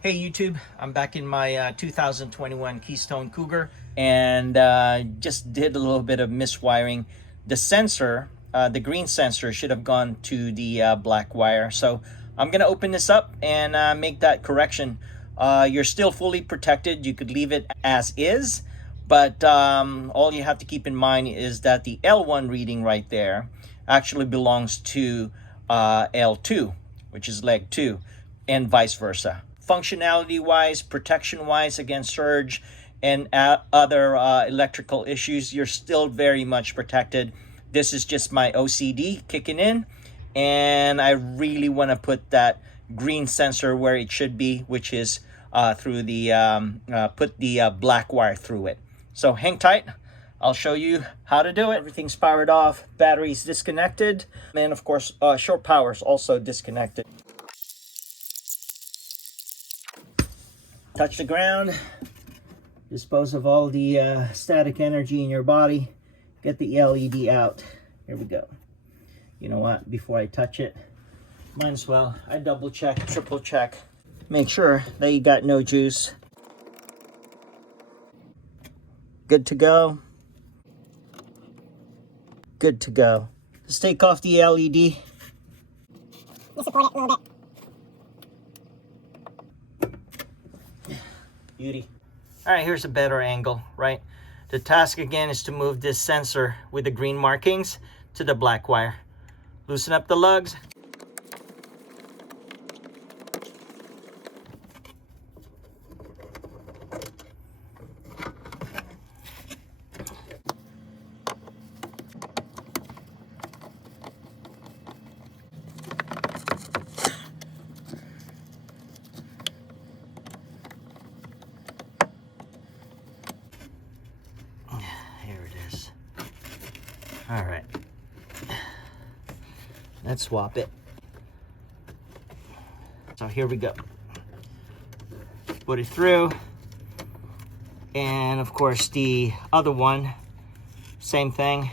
Hey YouTube, I'm back in my 2021 Keystone Cougar and just did a little bit of miswiring. The sensor, the green sensor should have gone to the black wire. So I'm gonna open this up and make that correction. You're still fully protected. You could leave it as is, but all you have to keep in mind is that the L1 reading right there actually belongs to L2, which is leg 2, and vice versa. Functionality wise, protection wise against surge and other electrical issues, you're still very much protected. This is just my OCD kicking in, and I really want to put that green sensor where it should be, which is through the put the black wire through it. So hang tight, I'll show you how to do it. Everything's powered off, batteries disconnected, and of course short power is also disconnected. Touch the ground, dispose of all the static energy in your body, get the LED out. Here we go. You know what, before I touch it, might as well, I double check, triple check, make sure that you got no juice. Good to go. Good to go. Let's take off the LED. You support it a little bit. Beauty. All right, here's a better angle, right? The task again is to move this sensor with the green markings to the black wire. Loosen up the lugs. Here it is. All right, let's swap it. So here we go. Put it through, and of course the other one, same thing,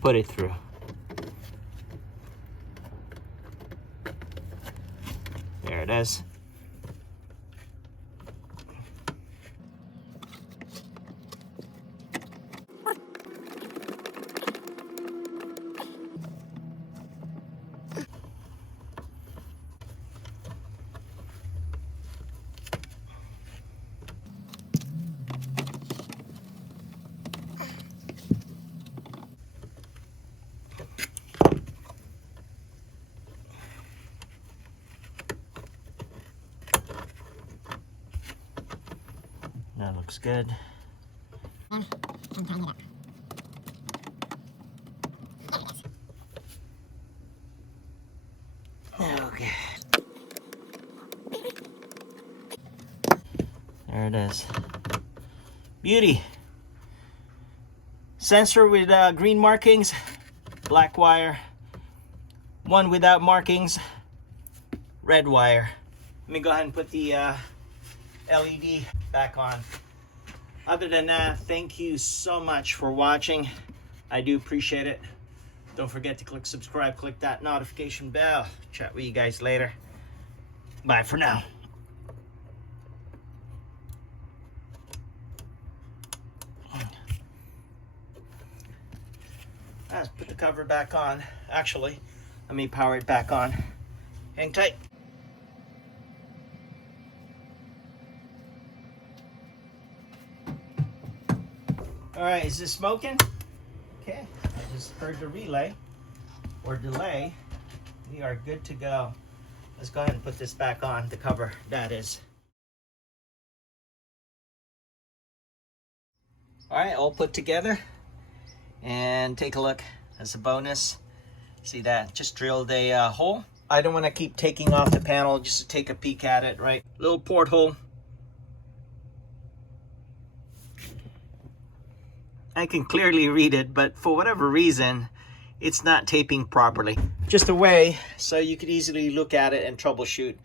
put it through. There it is. That looks good. Okay. There it is. Beauty. Sensor with green markings, black wire. One without markings, red wire. Let me go ahead and put the LED back on. Other than that, thank you so much for watching. I do appreciate it. Don't forget to click subscribe, click that notification bell. Chat with you guys later. Bye for now. Let's put the cover back on. Actually, let me power it back on. Hang tight. All right, is this smoking? Okay, I just heard the relay or delay. We are good to go. Let's go ahead and put this back on, the cover, that is. All right, all put together. And take a look, as a bonus. See that, just drilled a hole. I don't wanna keep taking off the panel just to take a peek at it, right? Little porthole. I can clearly read it, but for whatever reason, it's not taping properly. Just a way so you could easily look at it and troubleshoot.